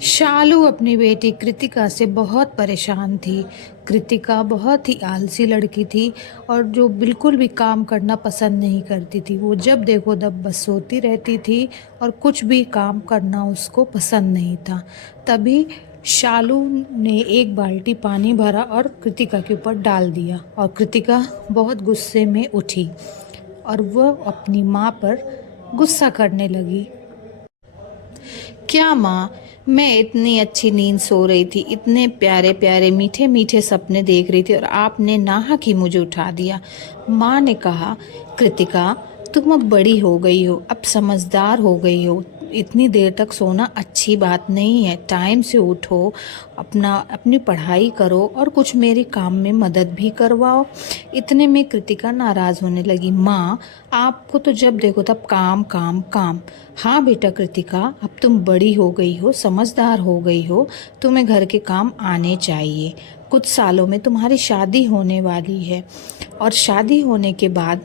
शालू अपनी बेटी कृतिका से बहुत परेशान थी। कृतिका बहुत ही आलसी लड़की थी और जो बिल्कुल भी काम करना पसंद नहीं करती थी। वो जब देखो तब बस सोती रहती थी और कुछ भी काम करना उसको पसंद नहीं था। तभी शालू ने एक बाल्टी पानी भरा और कृतिका के ऊपर डाल दिया और कृतिका बहुत गुस्से में उठी और वह अपनी माँ पर गुस्सा करने लगी। क्या माँ, मैं इतनी अच्छी नींद सो रही थी, इतने प्यारे प्यारे मीठे मीठे सपने देख रही थी और आपने नाहक ही मुझे उठा दिया। माँ ने कहा, कृतिका तुम अब बड़ी हो गई हो, अब समझदार हो गई हो, इतनी देर तक सोना अच्छी बात नहीं है। टाइम से उठो, अपनी पढ़ाई करो और कुछ मेरे काम में मदद भी करवाओ। इतने में कृतिका नाराज़ होने लगी। माँ, आपको तो जब देखो तब काम काम काम। हाँ बेटा कृतिका, अब तुम बड़ी हो गई हो, समझदार हो गई हो, तुम्हें घर के काम आने चाहिए। कुछ सालों में तुम्हारी शादी होने वाली है और शादी होने के बाद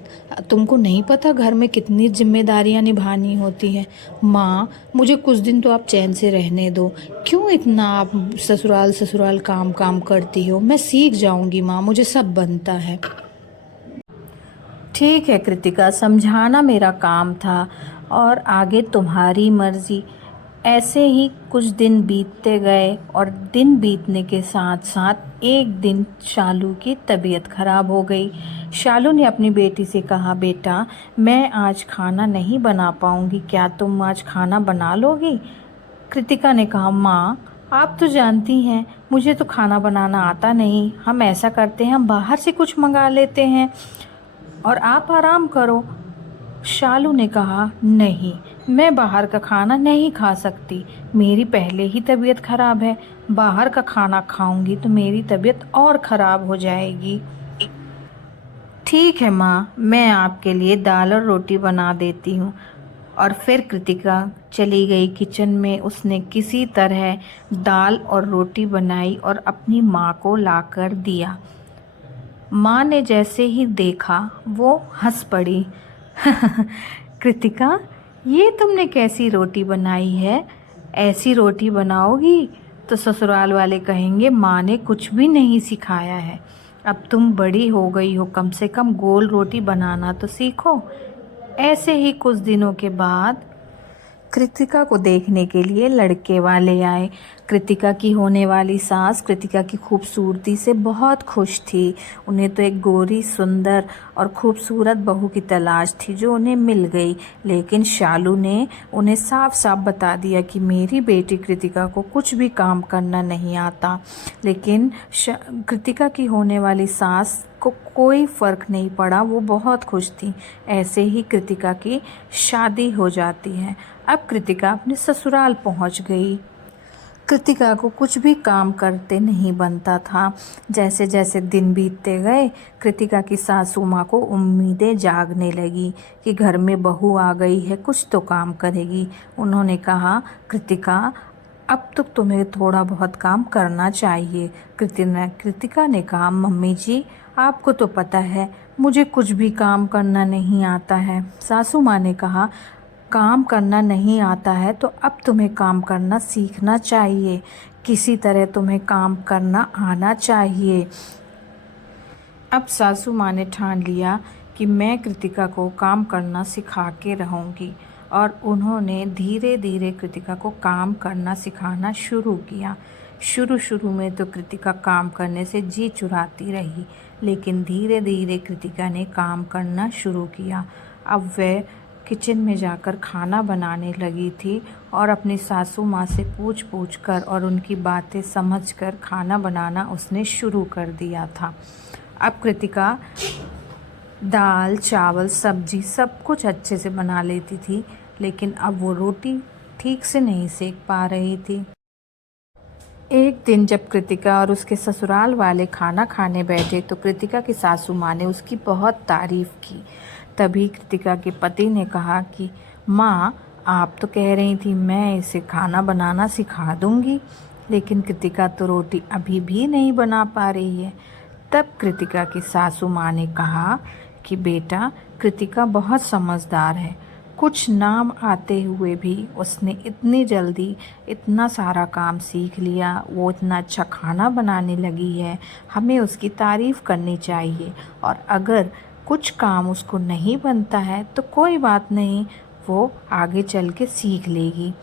तुमको नहीं पता घर में कितनी जिम्मेदारियां निभानी होती हैं। माँ, मुझे कुछ दिन तो आप चैन से रहने दो। क्यों इतना आप ससुराल ससुराल काम काम करती हो? मैं सीख जाऊंगी माँ, मुझे सब बनता है। ठीक है कृतिका, समझाना मेरा काम था और आगे तुम्हारी मर्जी। ऐसे ही कुछ दिन बीतते गए और दिन बीतने के साथ साथ एक दिन शालू की तबीयत खराब हो गई। शालू ने अपनी बेटी से कहा, बेटा मैं आज खाना नहीं बना पाऊंगी, क्या तुम आज खाना बना लोगी? कृतिका ने कहा, माँ आप तो जानती हैं मुझे तो खाना बनाना आता नहीं। हम ऐसा करते हैं, हम बाहर से कुछ मंगा लेते हैं और आप आराम करो। शालू ने कहा, नहीं, मैं बाहर का खाना नहीं खा सकती, मेरी पहले ही तबीयत खराब है। बाहर का खाना खाऊंगी तो मेरी तबीयत और ख़राब हो जाएगी। ठीक है माँ, मैं आपके लिए दाल और रोटी बना देती हूँ। और फिर कृतिका चली गई किचन में। उसने किसी तरह दाल और रोटी बनाई और अपनी माँ को लाकर दिया। माँ ने जैसे ही देखा वो हंस पड़ी। कृतिका, ये तुमने कैसी रोटी बनाई है? ऐसी रोटी बनाओगी तो ससुराल वाले कहेंगे माँ ने कुछ भी नहीं सिखाया है। अब तुम बड़ी हो गई हो, कम से कम गोल रोटी बनाना तो सीखो। ऐसे ही कुछ दिनों के बाद कृतिका को देखने के लिए लड़के वाले आए। कृतिका की होने वाली सास कृतिका की खूबसूरती से बहुत खुश थी। उन्हें तो एक गोरी, सुंदर और खूबसूरत बहू की तलाश थी जो उन्हें मिल गई। लेकिन शालू ने उन्हें साफ साफ बता दिया कि मेरी बेटी कृतिका को कुछ भी काम करना नहीं आता। लेकिन कृतिका की होने वाली सास को कोई फ़र्क नहीं पड़ा, वो बहुत खुश थी। ऐसे ही कृतिका की शादी हो जाती है। अब कृतिका अपने ससुराल पहुंच गई। कृतिका को कुछ भी काम करते नहीं बनता था। जैसे जैसे दिन बीतते गए, कृतिका की सासू माँ को उम्मीदें जागने लगी कि घर में बहू आ गई है, कुछ तो काम करेगी। उन्होंने कहा, कृतिका अब तो तुम्हें थोड़ा बहुत काम करना चाहिए। कृतिका ने कहा, मम्मी जी आपको तो पता है मुझे कुछ भी काम करना नहीं आता है। सासू माँ ने कहा, काम करना नहीं आता है तो अब तुम्हें काम करना सीखना चाहिए। किसी तरह तुम्हें काम करना आना चाहिए। अब सासू माँ ने ठान लिया कि मैं कृतिका को काम करना सिखा के रहूँगी और उन्होंने धीरे धीरे कृतिका को काम करना सिखाना शुरू किया। शुरू शुरू में तो कृतिका काम करने से जी चुराती रही, लेकिन धीरे धीरे कृतिका ने काम करना शुरू किया। अब वह किचन में जाकर खाना बनाने लगी थी और अपनी सासू माँ से पूछ पूछ कर और उनकी बातें समझकर खाना बनाना उसने शुरू कर दिया था। अब कृतिका दाल, चावल, सब्जी सब कुछ अच्छे से बना लेती थी, लेकिन अब वो रोटी ठीक से नहीं सेक पा रही थी। एक दिन जब कृतिका और उसके ससुराल वाले खाना खाने बैठे तो कृतिका की सासू माँ ने उसकी बहुत तारीफ़ की। तभी कृतिका के पति ने कहा कि माँ, आप तो कह रही थी मैं इसे खाना बनाना सिखा दूँगी, लेकिन कृतिका तो रोटी अभी भी नहीं बना पा रही है। तब कृतिका की सासू माँ ने कहा कि बेटा, कृतिका बहुत समझदार है, कुछ नाम आते हुए भी उसने इतनी जल्दी इतना सारा काम सीख लिया। वो इतना अच्छा खाना बनाने लगी है, हमें उसकी तारीफ़ करनी चाहिए। और अगर कुछ काम उसको नहीं बनता है तो कोई बात नहीं, वो आगे चल के सीख लेगी।